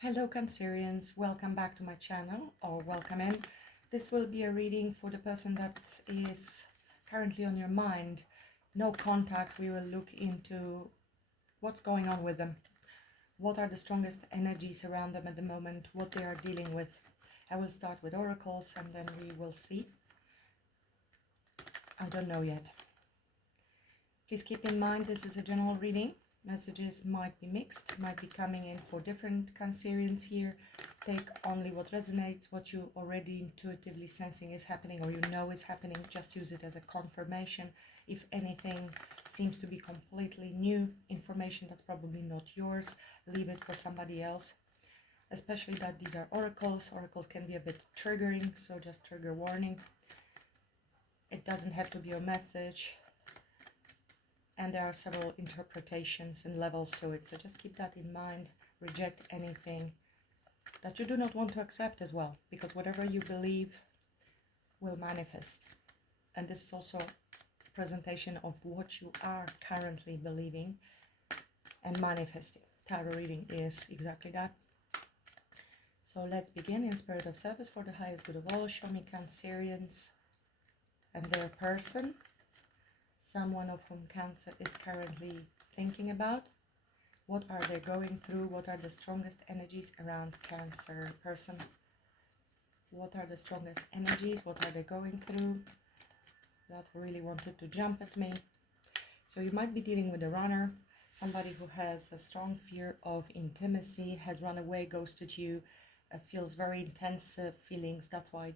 Hello Cancerians, welcome back to my channel, or welcome in. This will be a reading for the person that is currently on your mind. No contact, we will look into what's going on with them. What are the strongest energies around them at the moment, what they are dealing with. I will start with oracles and then we will see. I don't know yet. Please keep in mind this is a general reading. Messages might be mixed, might be coming in for different Cancerians here. Take only what resonates, what you already intuitively sensing is happening or you know is happening. Just use it as a confirmation. If anything seems to be completely new information that's probably not yours, leave it for somebody else. Especially that these are oracles. Oracles can be a bit triggering, so just trigger warning. It doesn't have to be a message. And there are several interpretations and levels to it, so just keep that in mind. Reject anything that you do not want to accept as well, because whatever you believe will manifest. And this is also a presentation of what you are currently believing and manifesting. Tarot reading is exactly that. So let's begin. In spirit of service for the highest good of all, show me Cancerians and their person. Someone of whom Cancer is currently thinking about. What are they going through? What are the strongest energies around Cancer person? What are the strongest energies? What are they going through? That really wanted to jump at me. So you might be dealing with a runner, somebody who has a strong fear of intimacy, has run away, ghosted you, feels very intense feelings. That's why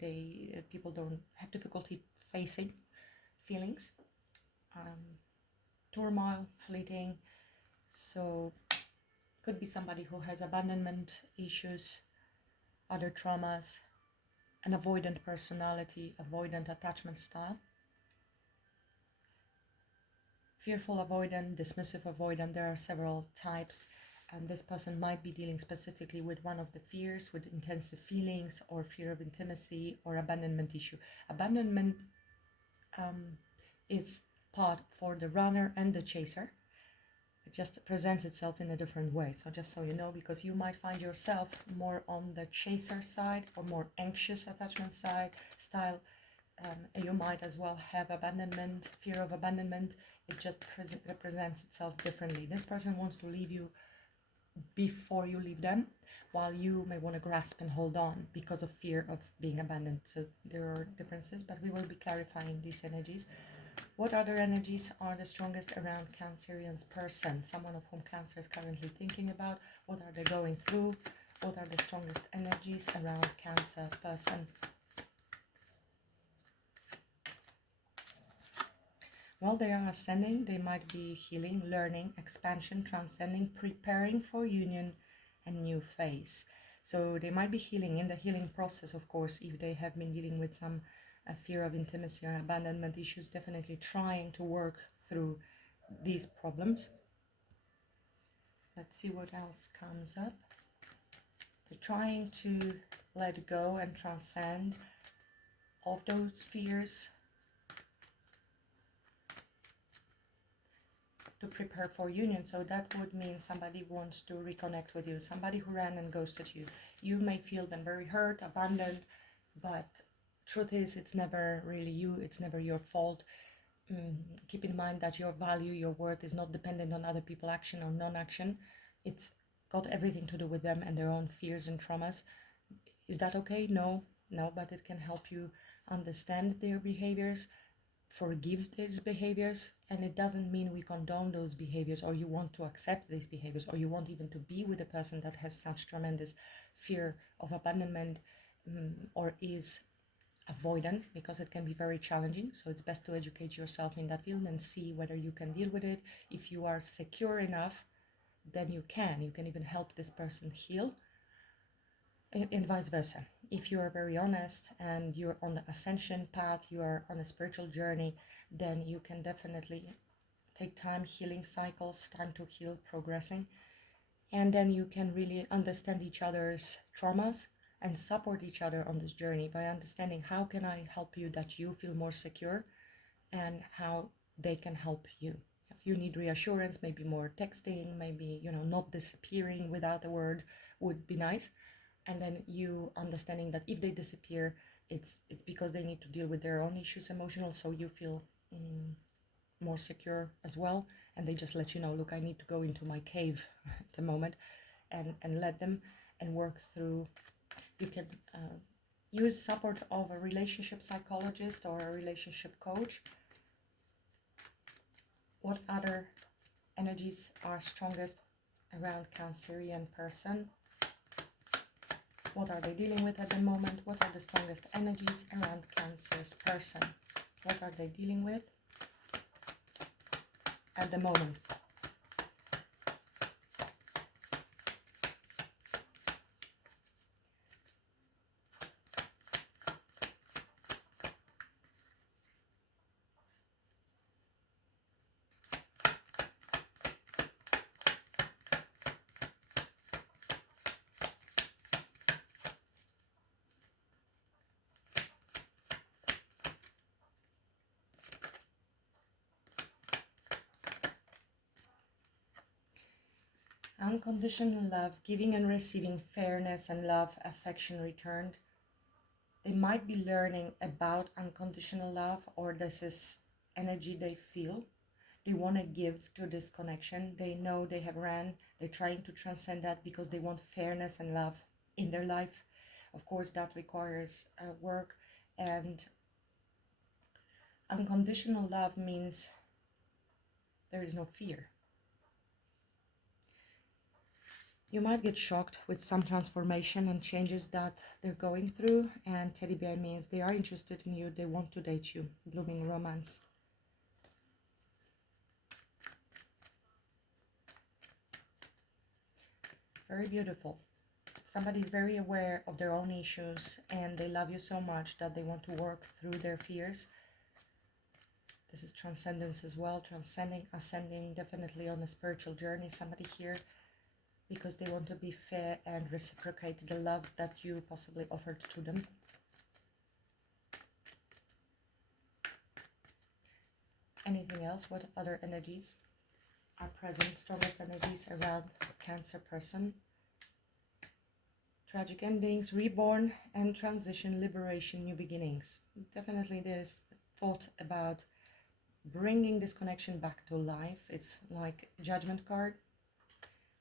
people don't have difficulty facing feelings. Turmoil, fleeting. So could be somebody who has abandonment issues, other traumas, an avoidant personality, avoidant attachment style, fearful avoidant, dismissive avoidant. There are several types, and this person might be dealing specifically with one of the fears, with intensive feelings or fear of intimacy or abandonment issue. Abandonment is part for the runner and the chaser. It just presents itself in a different way. So just so you know, because you might find yourself more on the chaser side or more anxious attachment side style. You might as well have abandonment, fear of abandonment. It just represents itself differently. This person wants to leave you before you leave them, while you may want to grasp and hold on because of fear of being abandoned. So there are differences, but we will be clarifying these energies. What other energies are the strongest around Cancerian's person? Someone of whom Cancer is currently thinking about. What are they going through? What are the strongest energies around Cancer person? While they are ascending, they might be healing, learning, expansion, transcending, preparing for union and new phase. So they might be healing in the healing process, of course, if they have been dealing with some fear of intimacy or abandonment issues, definitely trying to work through these problems. Let's see what else comes up. They're trying to let go and transcend of those fears to prepare for union. So that would mean somebody wants to reconnect with you, somebody who ran and ghosted you. You may feel them very hurt, abandoned, but truth is, it's never really you, it's never your fault. Keep in mind that your value, your worth is not dependent on other people's action or non-action. It's got everything to do with them and their own fears and traumas. Is that okay? No, but it can help you understand their behaviors, forgive these behaviors, and it doesn't mean we condone those behaviors or you want to accept these behaviors or you want even to be with a person that has such tremendous fear of abandonment or is avoidant, because it can be very challenging. So it's best to educate yourself in that field and see whether you can deal with it. If you are secure enough, then you can even help this person heal, and vice versa. If you are very honest and you're on the ascension path, you are on a spiritual journey, then you can definitely take time, healing cycles, time to heal, progressing, and then you can really understand each other's traumas and support each other on this journey by understanding how can I help you that you feel more secure and how they can help you. You need reassurance, maybe more texting, maybe, you know, not disappearing without a word would be nice. And then you understanding that if they disappear, it's because they need to deal with their own issues, emotional, so you feel more secure as well. And they just let you know, look, I need to go into my cave at the moment, and let them and work through. You can use support of a relationship psychologist or a relationship coach. What other energies are strongest around Cancerian person? What are they dealing with at the moment? What are the strongest energies around Cancer's person? What are they dealing with at the moment? Unconditional love, giving and receiving, fairness and love, affection returned. They might be learning about unconditional love, or this is energy they feel. They want to give to this connection. They know they have ran. They're trying to transcend that because they want fairness and love in their life. Of course, that requires work. And unconditional love means there is no fear. You might get shocked with some transformation and changes that they're going through. And teddy bear means they are interested in you. They want to date you. Blooming romance. Very beautiful. Somebody's very aware of their own issues and they love you so much that they want to work through their fears. This is transcendence as well. Transcending, ascending, definitely on a spiritual journey. Somebody here, because they want to be fair and reciprocate the love that you possibly offered to them. Anything else? What other energies are present? Strongest energies around Cancer person. Tragic endings, reborn and transition, liberation, new beginnings. Definitely there's thought about bringing this connection back to life. It's like Judgment card.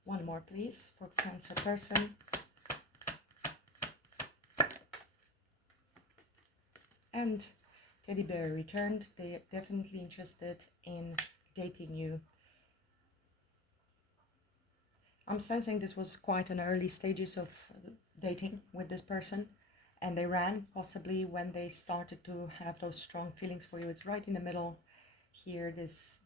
One more, please, for Cancer person. And teddy bear returned. They're definitely interested in dating you. I'm sensing this was quite an early stages of dating with this person, and they ran possibly when they started to have those strong feelings for you. It's right in the middle here, this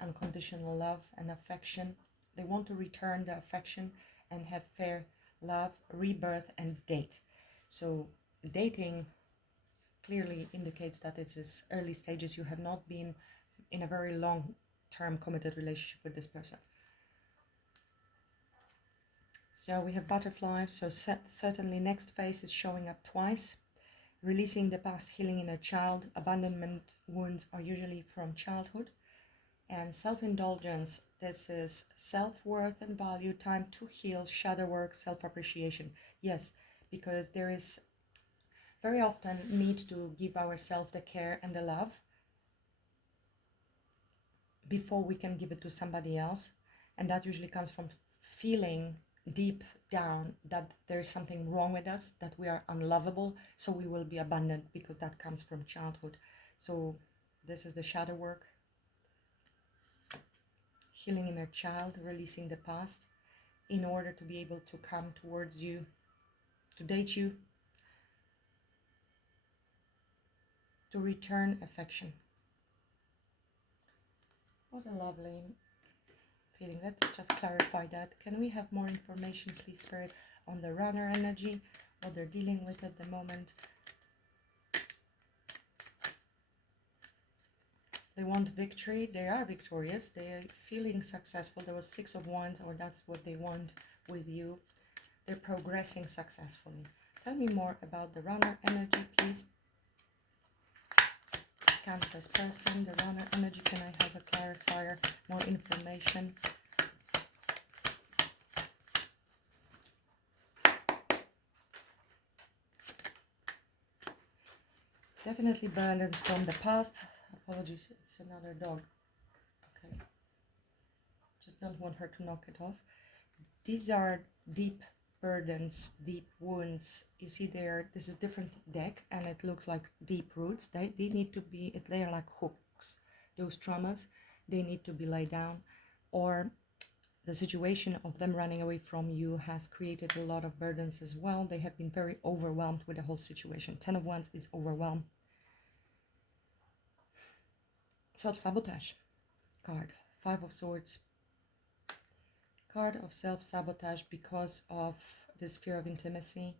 unconditional love and affection. They want to return the affection and have fair love, rebirth, and date. So dating clearly indicates that it is early stages. You have not been in a very long-term committed relationship with this person. So we have butterfly. So certainly next phase is showing up twice. Releasing the past, healing inner child. Abandonment wounds are usually from childhood. And self-indulgence, this is self-worth and value, time to heal, shadow work, self-appreciation. Yes, because there is very often need to give ourselves the care and the love before we can give it to somebody else. And that usually comes from feeling deep down that there is something wrong with us, that we are unlovable, so we will be abandoned, because that comes from childhood. So this is the shadow work. Healing inner child, releasing the past in order to be able to come towards you, to date you, to return affection. What a lovely feeling. Let's just clarify that. Can we have more information, please, Spirit, on the runner energy, what they're dealing with at the moment? They want victory. They are victorious. They are feeling successful. There was 6 of Wands, or that's what they want with you. They're progressing successfully. Tell me more about the runner energy, please. Cancer's person, the runner energy. Can I have a clarifier, more information? Definitely burdens from the past. Apologies, it's another dog. Okay. Just don't want her to knock it off. These are deep burdens, deep wounds. You see there, this is different deck and it looks like deep roots. They need to be, they are like hooks. Those traumas, they need to be laid down, or the situation of them running away from you has created a lot of burdens as well. They have been very overwhelmed with the whole situation. 10 of Wands is overwhelmed. Self-sabotage card. 5 of Swords. Card of self-sabotage because of this fear of intimacy.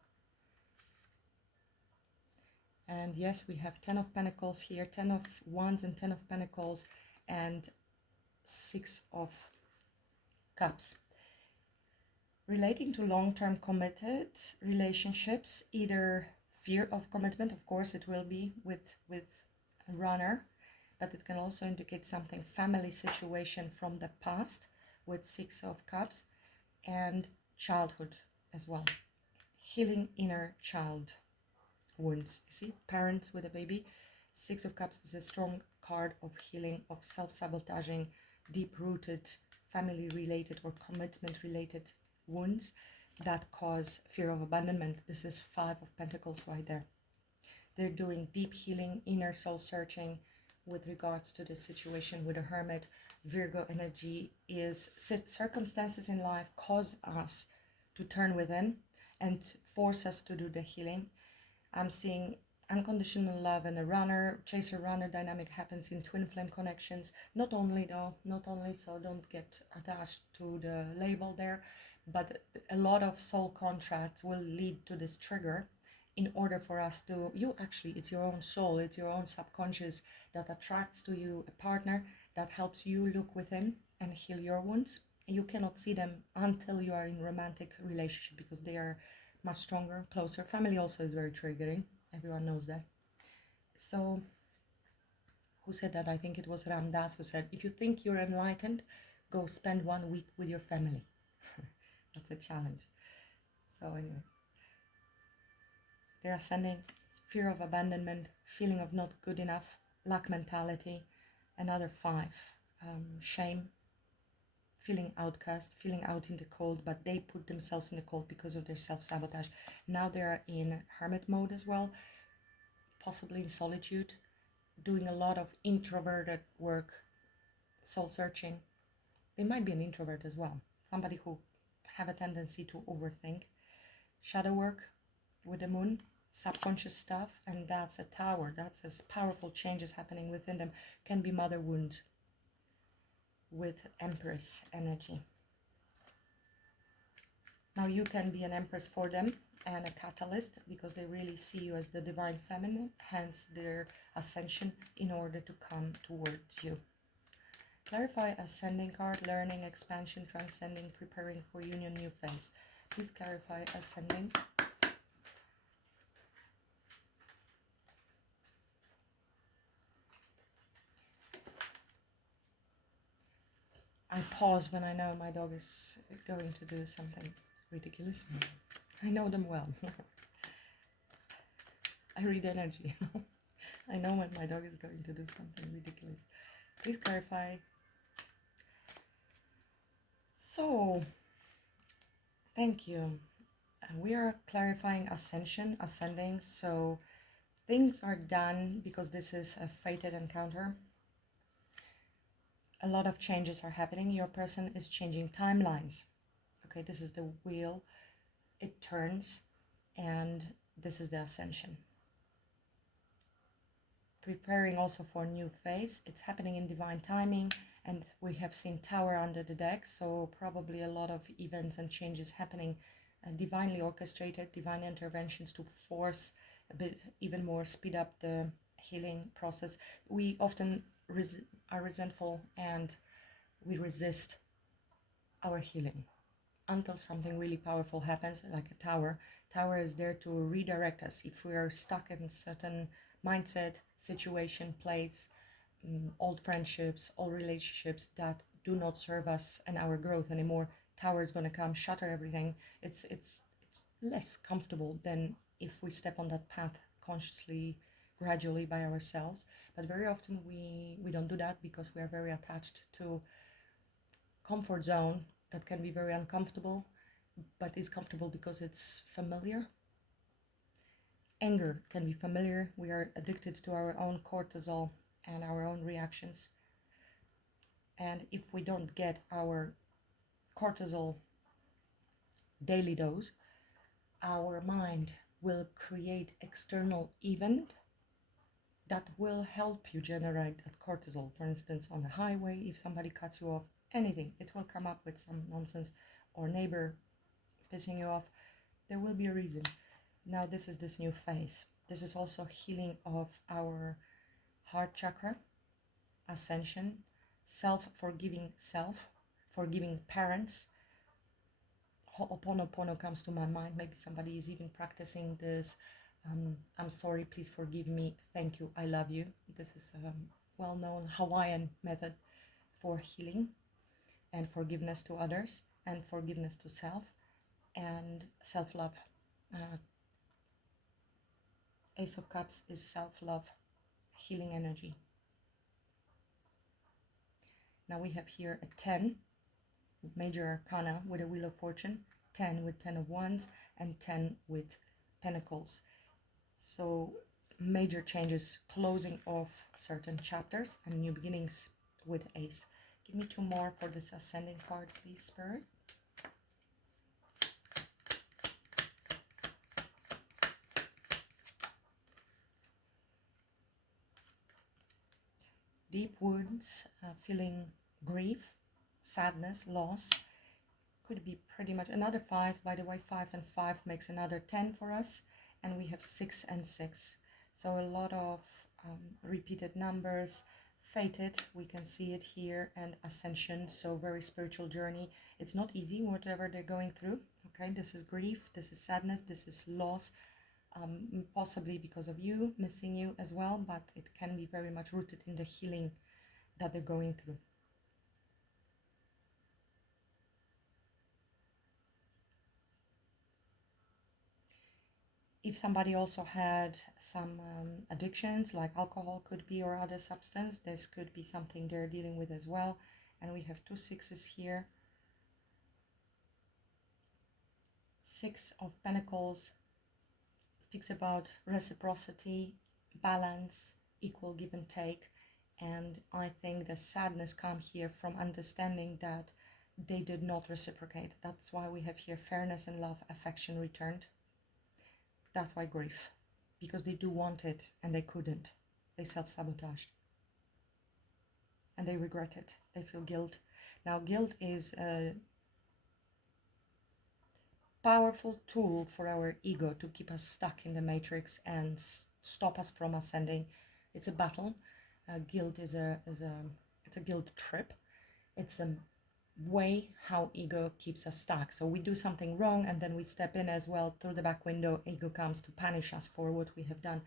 And yes, we have 10 of Pentacles here, 10 of Wands and 10 of Pentacles, and 6 of Cups. Relating to long-term committed relationships, either fear of commitment, of course it will be with a runner, but it can also indicate something family situation from the past with 6 of Cups, and childhood as well. Healing inner child wounds. You see, parents with a baby. 6 of Cups is a strong card of healing, of self-sabotaging, deep-rooted, family-related or commitment-related wounds that cause fear of abandonment. This is 5 of Pentacles right there. They're doing deep healing, inner soul searching with regards to this situation with a Hermit. Virgo energy is circumstances in life cause us to turn within and force us to do the healing. I'm seeing unconditional love and a runner, chaser-runner dynamic happens in twin flame connections. Not only though, not only, so don't get attached to the label there, but a lot of soul contracts will lead to this trigger in order for us to, it's your own soul, it's your own subconscious that attracts to you a partner that helps you look within and heal your wounds. You cannot see them until you are in romantic relationship because they are much stronger, closer. Family also is very triggering. Everyone knows that. So, who said that? I think it was Ram Dass who said, if you think you're enlightened, go spend 1 week with your family. That's a challenge. So anyway, they're ascending fear of abandonment, feeling of not good enough, lack mentality. Another 5, shame, feeling outcast, feeling out in the cold, but they put themselves in the cold because of their self-sabotage. Now they're in hermit mode as well, possibly in solitude, doing a lot of introverted work, soul searching. They might be an introvert as well, somebody who have a tendency to overthink. Shadow work with the moon, subconscious stuff, and that's a tower. That's as powerful changes happening within them. Can be mother wound with Empress energy. Now you can be an Empress for them and a catalyst because they really see you as the divine feminine, hence their ascension in order to come towards you. Clarify ascending card, learning, expansion, transcending, preparing for union, new phase. Please clarify ascending. I pause when I know my dog is going to do something ridiculous. I know them well. I read energy. I know when my dog is going to do something ridiculous. Please clarify. So, thank you. We are clarifying ascension, ascending. So, things are done because this is a fated encounter. A lot of changes are happening. Your person is changing timelines. Okay, this is the wheel. It turns, and this is the ascension. Preparing also for a new phase. It's happening in divine timing, and we have seen Tower under the deck, so probably a lot of events and changes happening, divinely orchestrated, divine interventions to force a bit even more, speed up the healing process. We often are resentful and we resist our healing until something really powerful happens, like a tower. Tower is there to redirect us. If we are stuck in certain mindset, situation, place, old friendships, old relationships that do not serve us and our growth anymore. Tower is going to come, shatter everything. It's less comfortable than if we step on that path consciously, gradually by ourselves. But very often we don't do that because we are very attached to comfort zone that can be very uncomfortable, but is comfortable because it's familiar. Anger can be familiar. We are addicted to our own cortisol and our own reactions. And if we don't get our cortisol daily dose, our mind will create external event that will help you generate that cortisol. For instance, on the highway, if somebody cuts you off, anything, it will come up with some nonsense, or neighbor pissing you off. There will be a reason. Now this is this new phase. This is also healing of our heart chakra, ascension, self-forgiving self, forgiving parents. Ho'oponopono comes to my mind. Maybe somebody is even practicing this. I'm sorry, please forgive me, thank you, I love you. This is a well-known Hawaiian method for healing and forgiveness to others and forgiveness to self and self-love. Ace of Cups is self-love, healing energy. Now we have here a 10, major arcana with a Wheel of Fortune, 10 with 10 of Wands, and 10 with Pentacles. So major changes, closing of certain chapters and new beginnings with Ace. Give me 2 more for this ascending card, please, Spirit. Deep wounds, feeling grief, sadness, loss. Could be pretty much another 5. By the way, 5 and 5 makes another 10 for us. And we have 6 and 6. So a lot of repeated numbers. Fated, we can see it here, and ascension, so very spiritual journey. It's not easy, whatever they're going through. Okay, this is grief, this is sadness, this is loss, possibly because of you, missing you as well, but it can be very much rooted in the healing that they're going through. If somebody also had some addictions, like alcohol could be, or other substance, this could be something they're dealing with as well. And we have 2 6s here. 6 of Pentacles speaks about reciprocity, balance, equal give and take. And I think the sadness comes here from understanding that they did not reciprocate. That's why we have here fairness and love, affection returned. That's why grief, because they do want it and they couldn't. They self-sabotaged and they regret it. They feel guilt. Now guilt is a powerful tool for our ego to keep us stuck in the matrix and stop us from ascending. It's a battle. Guilt is it's a guilt trip. It's a way how ego keeps us stuck. So we do something wrong and then we step in as well through the back window. Ego comes to punish us for what we have done.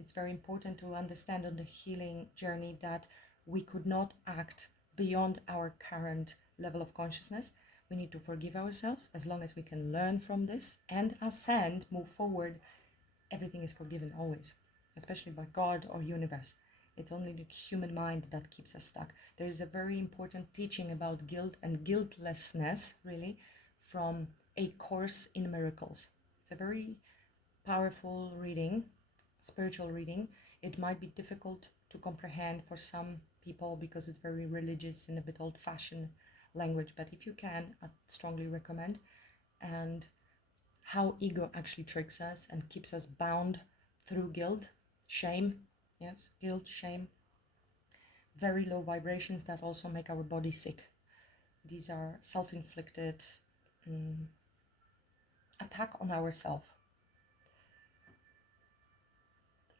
It's very important to understand on the healing journey that we could not act beyond our current level of consciousness. We need to forgive ourselves. As long as we can learn from this and ascend, move forward, everything is forgiven always, especially by God or universe. It's only the human mind that keeps us stuck. There is a very important teaching about guilt and guiltlessness, really, from A Course in Miracles. It's a very powerful reading, spiritual reading. It might be difficult to comprehend for some people because it's very religious and a bit old-fashioned language, but if you can, I strongly recommend. And how ego actually tricks us and keeps us bound through guilt, shame. Yes, guilt, shame, very low vibrations that also make our body sick. These are self-inflicted attack on ourselves.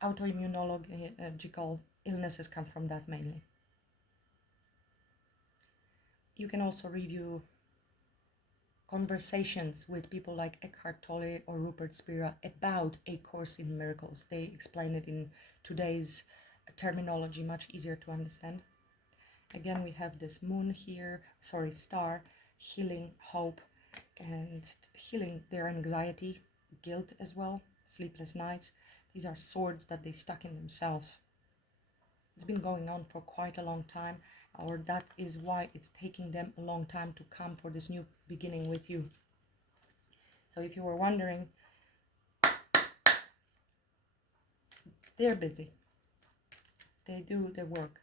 Autoimmunological illnesses come from that mainly. You can also review conversations with people like Eckhart Tolle or Rupert Spira about A Course in Miracles. They explain it in today's terminology, much easier to understand. Again, we have this moon here, sorry, star, healing, hope, and healing their anxiety, guilt as well, sleepless nights. These are swords that they stuck in themselves. It's been going on for quite a long time, or that is why it's taking them a long time to come for this new beginning with you. So if you were wondering, they're busy. They do the work.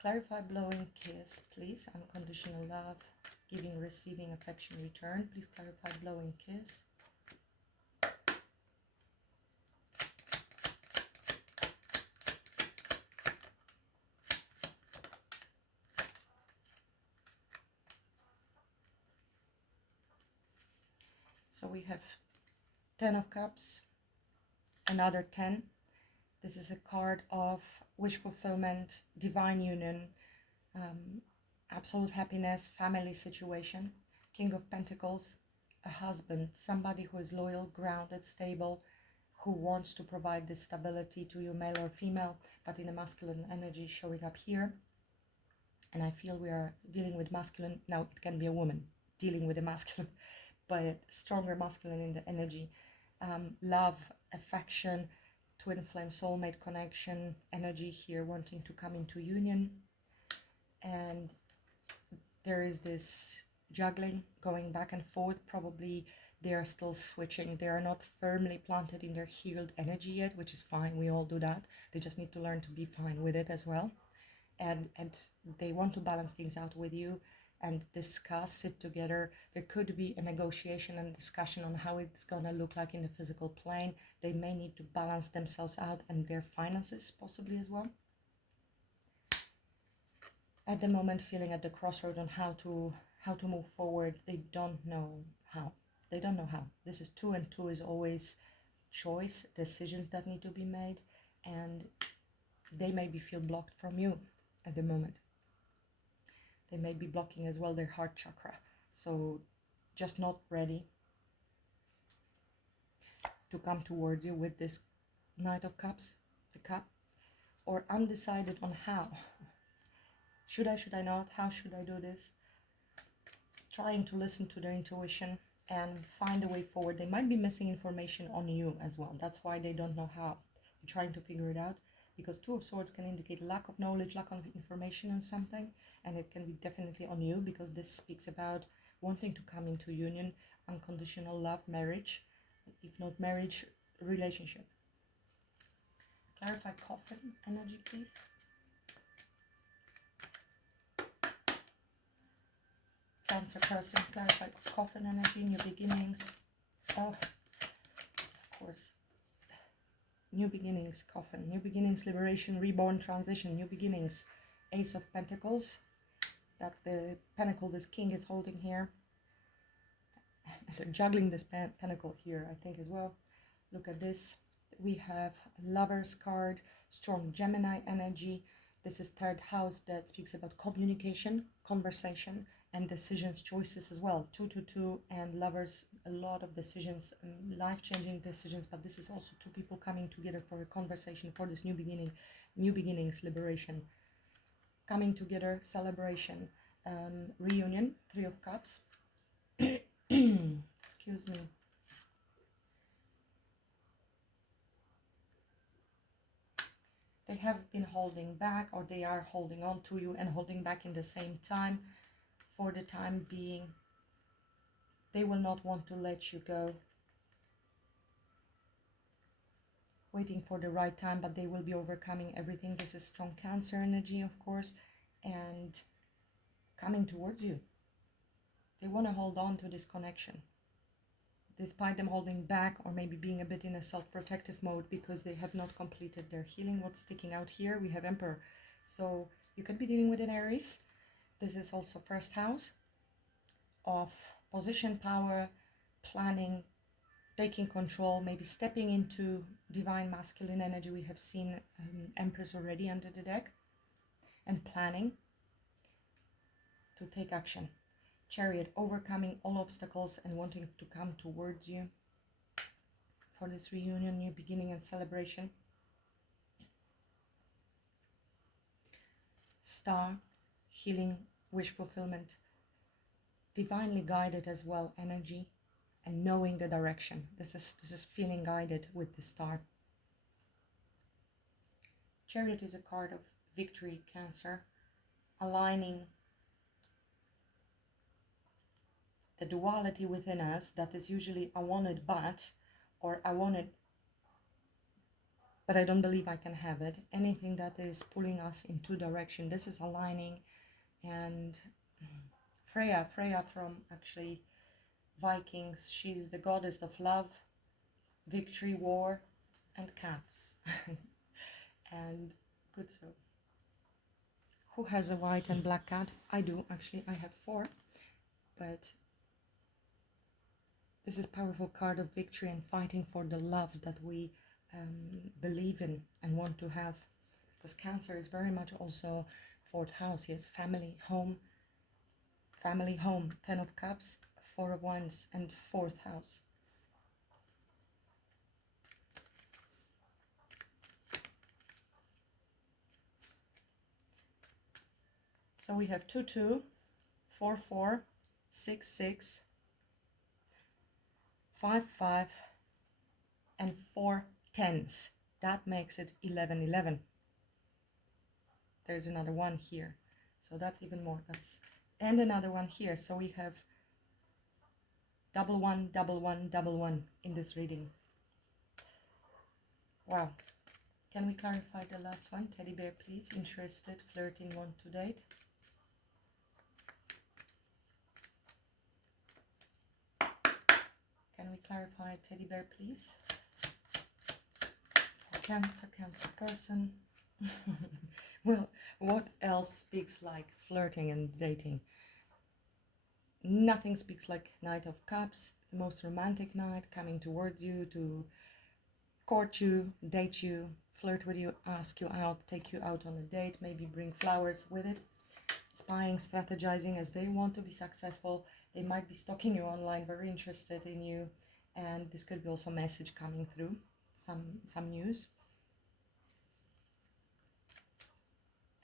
Clarify, blowing, kiss, please. Unconditional love, giving, receiving, affection, return. Please clarify, blowing, kiss. So we have 10 of Cups, another 10. This is a card of wish fulfillment, divine union, absolute happiness, family situation. King of Pentacles, a husband, somebody who is loyal, grounded, stable, who wants to provide this stability to you, male or female, but in a masculine energy showing up here. And I feel we are dealing with masculine. Now it can be a woman dealing with a masculine, but stronger masculine in the energy. Love, affection, twin flame, soulmate connection, energy here, wanting to come into union. And there is this juggling, going back and forth. Probably they are still switching. They are not firmly planted in their healed energy yet, which is fine. We all do that. They just need to learn to be fine with it as well. And they want to balance things out with you and discuss, sit together. There could be a negotiation and discussion on how it's going to look like in the physical plane. They may need to balance themselves out and their finances possibly as well. At the moment, feeling at the crossroad on how to move forward. They don't know how. They don't know how. This is 2, and 2 is always choice, decisions that need to be made, and they maybe feel blocked from you at the moment. They may be blocking as well their heart chakra, so just not ready to come towards you with this Knight of Cups, the cup, or undecided on how. Should I not? How should I do this? Trying to listen to their intuition and find a way forward. They might be missing information on you as well. That's why they don't know how. They're trying to figure it out, because 2 of Swords can indicate lack of knowledge, lack of information on something, and it can be definitely on you, because this speaks about wanting to come into union, unconditional love, marriage, if not marriage, relationship. Clarify coffin energy, please. Cancer person, clarify coffin energy, new beginnings. Oh, of course. New beginnings, coffin, new beginnings, liberation, reborn, transition, new beginnings. Ace of Pentacles. That's the pentacle this king is holding here. They're juggling this pentacle here, I think, as well. Look at this. We have Lover's card, strong Gemini energy. This is 3rd house that speaks about communication, conversation, and decisions, choices as well. 222 and Lovers, a lot of decisions, life-changing decisions, but this is also 2 people coming together for a conversation, for this new beginning, new beginnings, liberation, coming together, celebration, reunion, 3 of Cups. Excuse me. They have been holding back, or they are holding on to you and holding back in the same time. For the time being, they will not want to let you go. Waiting for the right time, but they will be overcoming everything. This is strong Cancer energy, of course, and coming towards you. They want to hold on to this connection, despite them holding back or maybe being a bit in a self-protective mode because they have not completed their healing. What's sticking out here? We have Emperor. So you could be dealing with an Aries. This is also 1st house of position, power, planning, taking control, maybe stepping into divine masculine energy. We have seen Empress already under the deck. And planning to take action. Chariot, overcoming all obstacles and wanting to come towards you for this reunion, new beginning and celebration. Star, healing, wish fulfillment, divinely guided as well, energy, and knowing the direction. This is feeling guided with the star. Chariot is a card of victory, Cancer, aligning the duality within us that is usually I want it but, or I want it but I don't believe I can have it. Anything that is pulling us in two directions. This is aligning. And Freya from actually Vikings, she's the goddess of love, victory, war, and cats. And good, so who has a white and black cat? I do, actually. I have 4, but this is powerful card of victory and fighting for the love that we believe in and want to have, because Cancer is very much also 4th house. He has family, home, 10 of cups, 4 of wands, and 4th house. So we have 2-2, 4-4, 6-6, 5-5, and 4 10s. That makes it 11-11. There's another one here, so that's even more. And another one here. So we have double one, double one, double one in this reading. Wow. Can we clarify the last one? Teddy bear, please. Interested, flirting, want to date. Can we clarify Teddy bear, please? Cancer person. Well, what else speaks like flirting and dating? Nothing speaks like Knight of Cups, the most romantic knight coming towards you to court you, date you, flirt with you, ask you out, take you out on a date, maybe bring flowers with it. Spying, strategizing as they want to be successful. They might be stalking you online, very interested in you, and this could be also a message coming through, some news.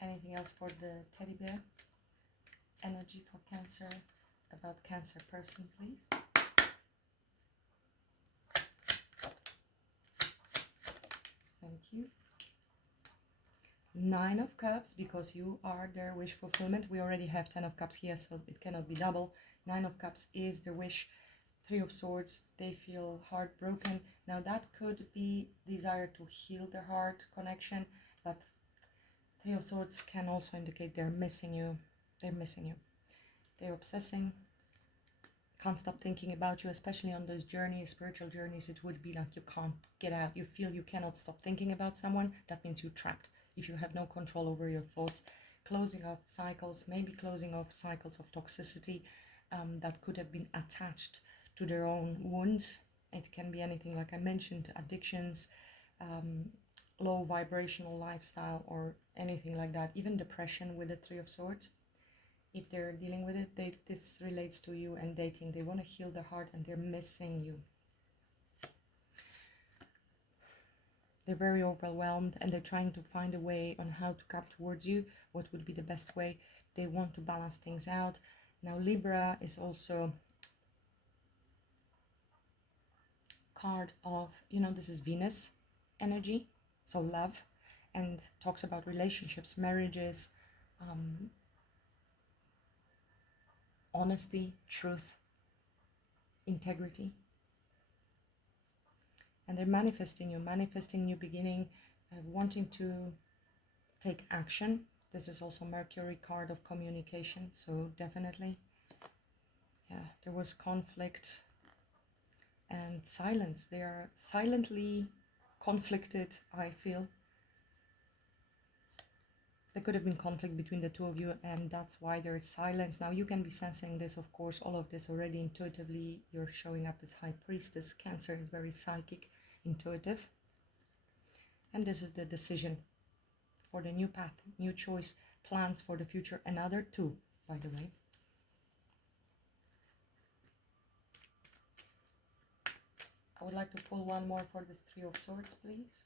Anything else for the teddy bear? Energy for Cancer, about Cancer person, please. Thank you. 9 of Cups, because you are their wish fulfillment. We already have 10 of Cups here, so it cannot be double. 9 of Cups is the wish. 3 of Swords, they feel heartbroken. Now that could be desire to heal their heart connection, but 3 of Swords can also indicate they're missing you. They're missing you. They're obsessing. Can't stop thinking about you, especially on those journeys, spiritual journeys. It would be like you can't get out. You feel you cannot stop thinking about someone. That means you're trapped. If you have no control over your thoughts, closing off cycles, maybe closing off cycles of toxicity that could have been attached to their own wounds. It can be anything, like I mentioned, addictions, low vibrational lifestyle, or anything like that. Even depression with the 3 of Swords. If they're dealing with it, this relates to you and dating. They want to heal their heart and they're missing you. They're very overwhelmed and they're trying to find a way on how to come towards you. What would be the best way? They want to balance things out. Now Libra is also card of, this is Venus energy, so love, and talks about relationships, marriages, honesty, truth, integrity. And they're manifesting new beginning, wanting to take action. This is also Mercury card of communication, so definitely, yeah, there was conflict and silence. They are silently conflicted, I feel. There could have been conflict between the two of you, and that's why there is silence. Now you can be sensing this, of course, all of this already intuitively. You're showing up as High Priestess. Cancer is very psychic, intuitive. And this is the decision for the new path, new choice, plans for the future. Another 2, by the way. would like to pull one more for this Three of Swords, please.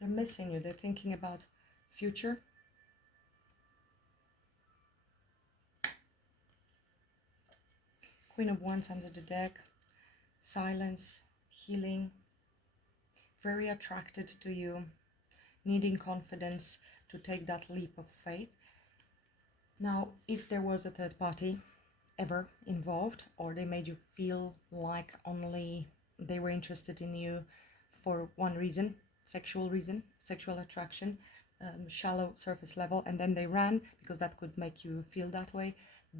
They're missing you. They're thinking about future. Queen of Wands under the deck. Silence, healing. Very attracted to you. Needing confidence to take that leap of faith. Now, if there was a third party ever involved, or they made you feel like only they were interested in you for one reason, sexual attraction, shallow surface level, and then they ran because that could make you feel that way,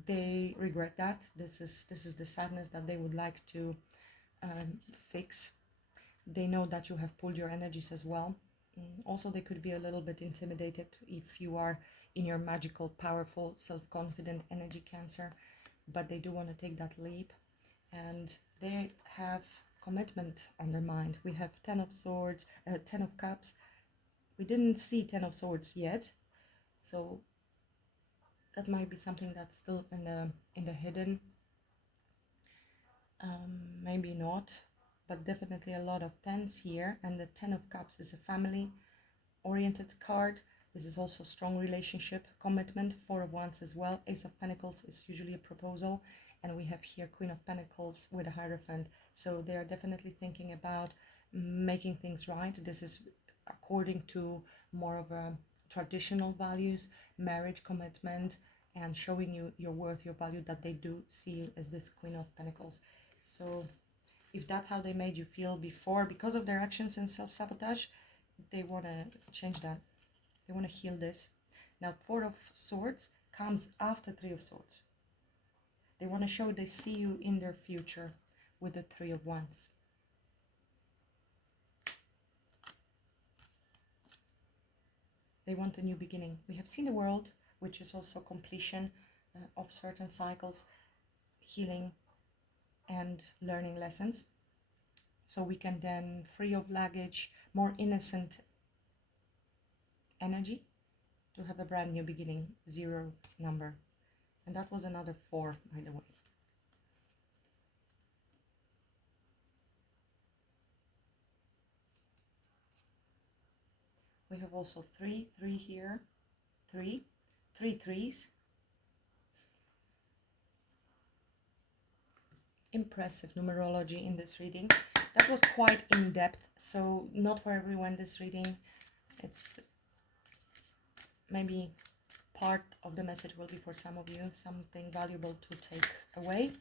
they regret that. This is the sadness that they would like to fix. They know that you have pulled your energies as well. Also, they could be a little bit intimidated if you are in your magical, powerful, self-confident energy, Cancer, but they do want to take that leap, and they have commitment on their mind. We have Ten of Swords, Ten of Cups. We didn't see Ten of Swords yet, so that might be something that's still in the hidden. Maybe not, but definitely a lot of tens here. And the Ten of Cups is a family oriented card. This is also strong relationship, commitment. Four of Wands as well. Ace of Pentacles is usually a proposal, and we have here Queen of Pentacles with a Hierophant. So they are definitely thinking about making things right. This is according to more of a traditional values, marriage, commitment, and showing you your worth, your value, that they do see you as this Queen of Pentacles. So if that's how they made you feel before, because of their actions and self-sabotage, they want to change that. They want to heal this. Now, Four of Swords comes after Three of Swords. They want to show they see you in their future with the Three of Wands. They want a new beginning. We have seen the World, which is also completion of certain cycles, healing and learning lessons. So we can then, free of luggage, more innocent energy, to have a brand new beginning, 0 number. And that was another 4, by the way. We have also 3 here, 3 threes. Impressive numerology in this reading. That was quite in-depth, so not for everyone this reading. It's maybe part of the message will be for some of you, something valuable to take away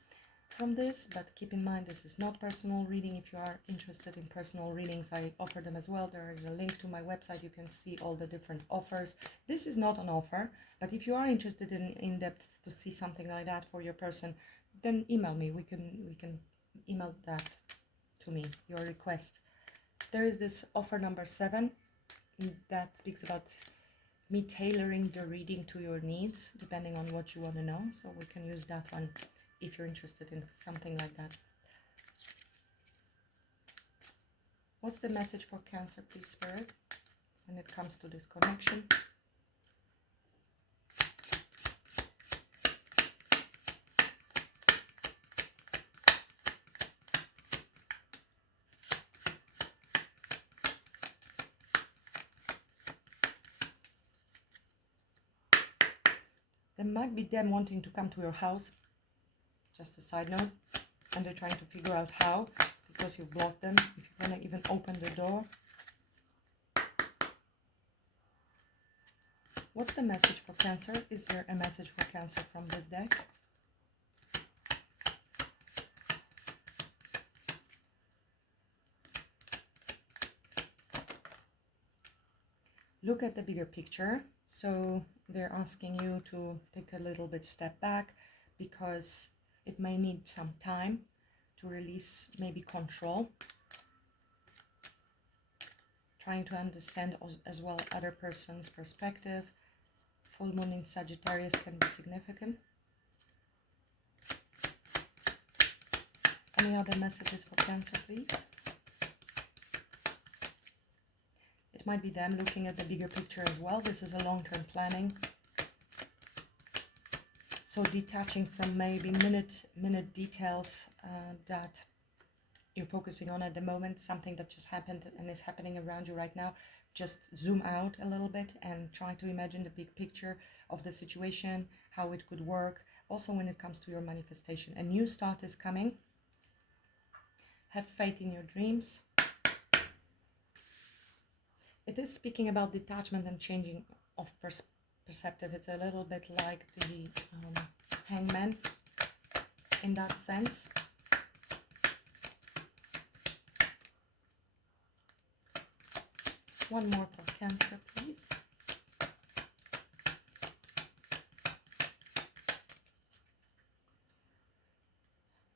from this, but keep in mind this is not personal reading. If you are interested in personal readings, I offer them as well. There is a link to my website. You can see all the different offers. This is not an offer, but if you are interested in depth to see something like that for your person, then email me. We can email that to me, your request. There is this offer number 7 that speaks about me tailoring the reading to your needs, depending on what you want to know. So we can use that one if you're interested in something like that. What's the message for Cancer, please, Spirit, when it comes to this connection? There might be them wanting to come to your house, just a side note, and they're trying to figure out how, because you've blocked them. If you want to even open the door. What's the message for Cancer? Is there a message for Cancer from this deck? Look at the bigger picture. So they're asking you to take a little bit step back, because it may need some time to release maybe control. Trying to understand as well other person's perspective. Full moon in Sagittarius can be significant. Any other messages for Cancer, please? It It might be them looking at the bigger picture as well. This is a long-term planning. So detaching from maybe minute details that you're focusing on at the moment, something that just happened and is happening around you right now. Just zoom out a little bit and try to imagine the big picture of the situation, how it could work. Also when it comes to your manifestation, a new start is coming. Have faith in your dreams. It is speaking about detachment and changing of perspective. It's a little bit like the hangman in that sense. One more for Cancer, please.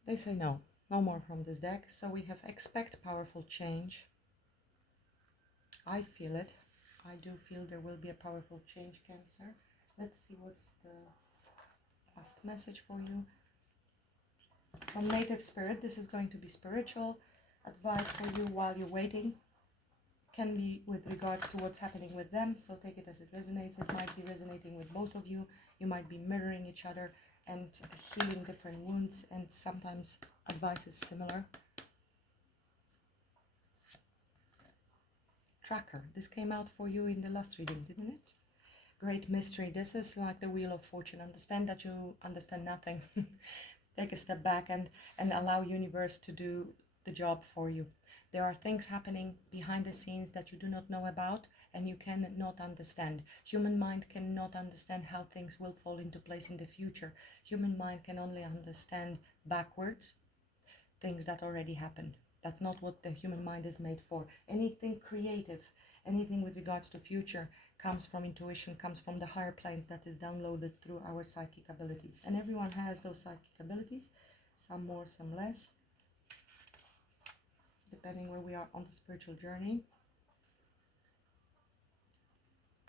They say no more from this deck. So we have expect powerful change. I feel it. I do feel there will be a powerful change, Cancer. Let's see what's the last message for you. From Native Spirit, this is going to be spiritual advice for you while you're waiting. Can be with regards to what's happening with them, so take it as it resonates. It might be resonating with both of you. You might be mirroring each other and healing different wounds, and sometimes advice is similar. Tracker, this came out for you in the last reading, didn't it? Great mystery. This is like the Wheel of Fortune. Understand that you understand nothing. Take a step back and allow universe to do the job for you. There are things happening behind the scenes that you do not know about and you cannot understand. Human mind cannot understand how things will fall into place in the future. Human mind can only understand backwards things that already happened. That's not what the human mind is made for. Anything creative, anything with regards to future comes from intuition, comes from the higher planes that is downloaded through our psychic abilities. And everyone has those psychic abilities, some more, some less, depending where we are on the spiritual journey.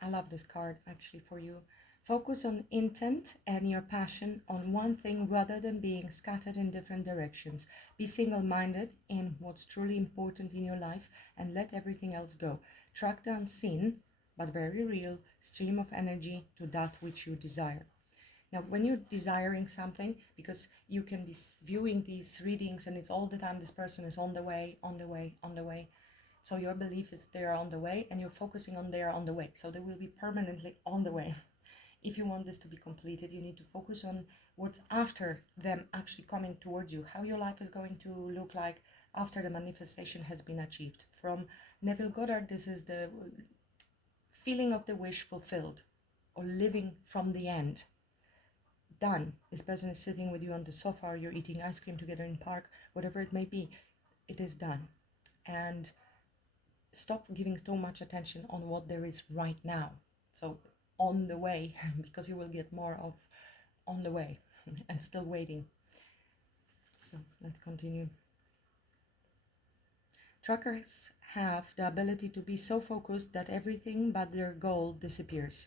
I love this card actually for you. Focus on intent and your passion on one thing rather than being scattered in different directions. Be single-minded in what's truly important in your life and let everything else go. Track the unseen, but very real, stream of energy to that which you desire. Now, when you're desiring something, because you can be viewing these readings and it's all the time this person is on the way, on the way, on the way. So your belief is they're on the way and you're focusing on they're on the way. So they will be permanently on the way. If you want this to be completed, you need to focus on what's after them actually coming towards you, how your life is going to look like after the manifestation has been achieved. From Neville Goddard, this is the feeling of the wish fulfilled or living from the end. Done. This person is sitting with you on the sofa, or you're eating ice cream together in the park, whatever it may be, it is done. And stop giving so much attention on what there is right now. So on the way, because you will get more of on the way and still waiting. So let's continue. Trackers have the ability to be so focused that everything but their goal disappears.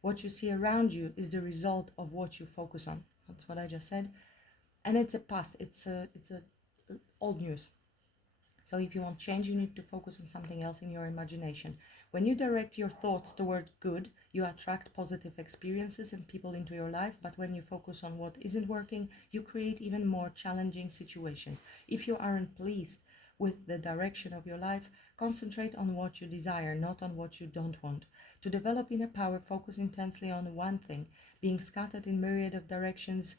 What you see around you is the result of what you focus on. That's what I just said. And it's a past, it's a old news. So if you want change, you need to focus on something else in your imagination. When you direct your thoughts towards good, you attract positive experiences and people into your life. But when you focus on what isn't working, you create even more challenging situations. If you aren't pleased with the direction of your life, concentrate on what you desire, not on what you don't want. To develop inner power, focus intensely on one thing. Being scattered in myriad of directions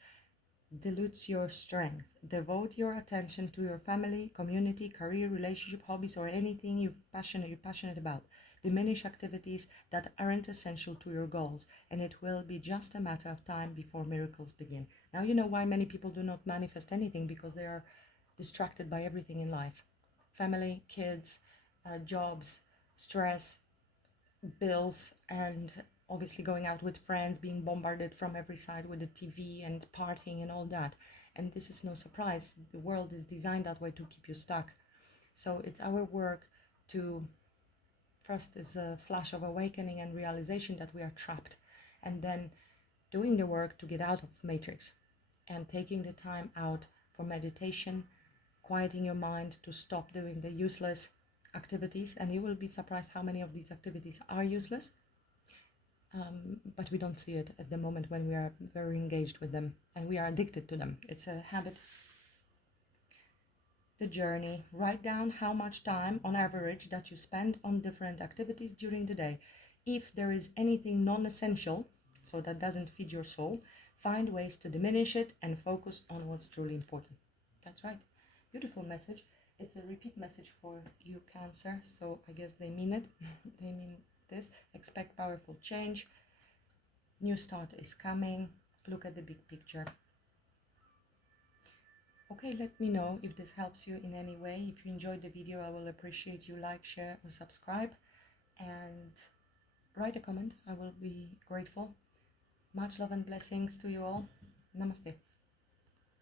dilutes your strength. Devote your attention to your family, community, career, relationship, hobbies, or anything you're passionate about. Diminish activities that aren't essential to your goals, and it will be just a matter of time before miracles begin. Now you know why many people do not manifest anything, because they are distracted by everything in life. Family, kids, jobs, stress, bills, and obviously going out with friends, being bombarded from every side with the TV and partying and all that. And this is no surprise. The world is designed that way to keep you stuck. So it's our work to, first is a flash of awakening and realization that we are trapped, and then doing the work to get out of matrix and taking the time out for meditation, quieting your mind to stop doing the useless activities, and you will be surprised how many of these activities are useless, but we don't see it at the moment when we are very engaged with them and we are addicted to them. It's a habit. The journey. Write down how much time on average that you spend on different activities during the day. If there is anything non-essential, so that doesn't feed your soul, find ways to diminish it and focus on what's truly important. That's right. Beautiful message. It's a repeat message for you, Cancer, so I guess they mean it. They mean this. Expect powerful change. New start is coming. Look at the big picture. Okay, let me know if this helps you in any way. If you enjoyed the video, I will appreciate you like, share, or subscribe. And write a comment. I will be grateful. Much love and blessings to you all. Namaste.